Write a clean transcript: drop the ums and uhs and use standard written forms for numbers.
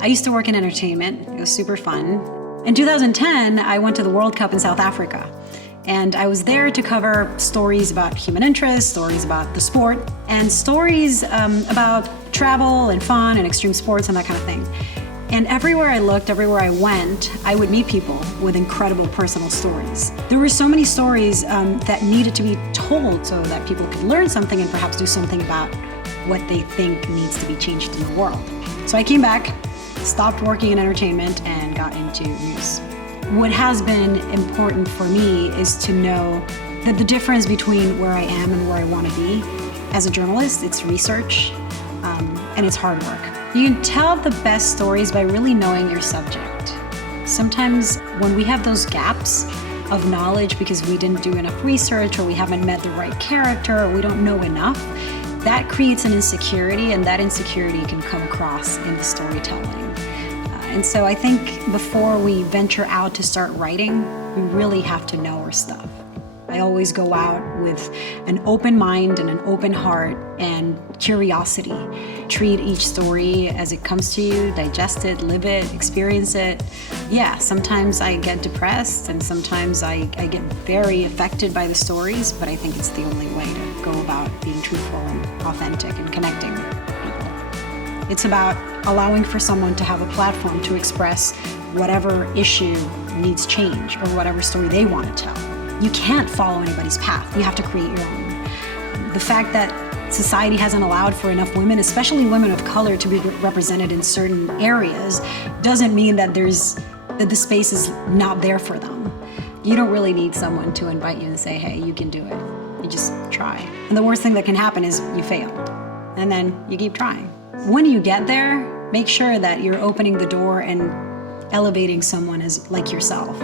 I used to work in entertainment. It was super fun. In 2010, I went to the World Cup in South Africa. And I was there to cover stories about human interest, stories about the sport, and stories about travel and fun and extreme sports and that kind of thing. And everywhere I looked, everywhere I went, I would meet people with incredible personal stories. There were so many stories that needed to be told so that people could learn something and perhaps do something about what they think needs to be changed in the world. So I came back, stopped working in entertainment, and got into news. What has been important for me is to know that the difference between where I am and where I want to be as a journalist, it's research and it's hard work. You can tell the best stories by really knowing your subject. Sometimes when we have those gaps of knowledge because we didn't do enough research or we haven't met the right character or we don't know enough, that creates an insecurity, and that insecurity can come across in the storytelling. And so I think before we venture out to start writing, we really have to know our stuff. I always go out with an open mind and an open heart and curiosity. Treat each story as it comes to you, digest it, live it, experience it. Yeah, sometimes I get depressed and sometimes I get very affected by the stories, but I think it's the only way to go about being truthful and authentic and connecting with people. It's about allowing for someone to have a platform to express whatever issue needs change or whatever story they want to tell. You can't follow anybody's path. You have to create your own. The fact that society hasn't allowed for enough women, especially women of color, to be represented in certain areas doesn't mean that the space is not there for them. You don't really need someone to invite you and say, hey, you can do it. You just try. And the worst thing that can happen is you fail. And then you keep trying. When you get there, make sure that you're opening the door and elevating someone as like yourself.